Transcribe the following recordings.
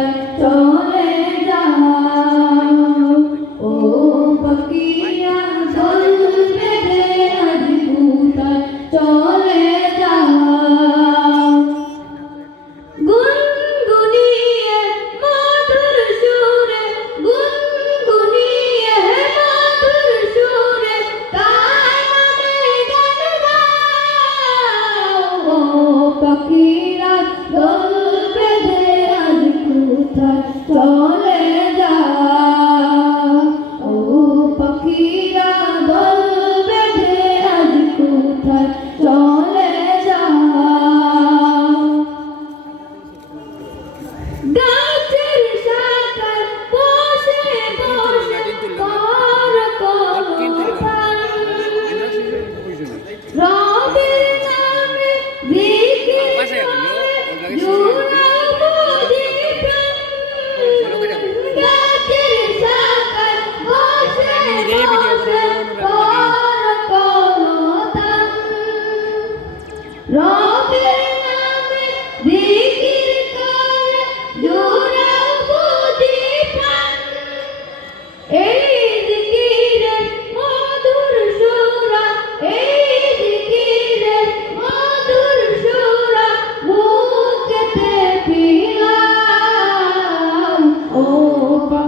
Bye. Bye. চলে যাও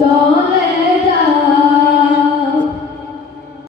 저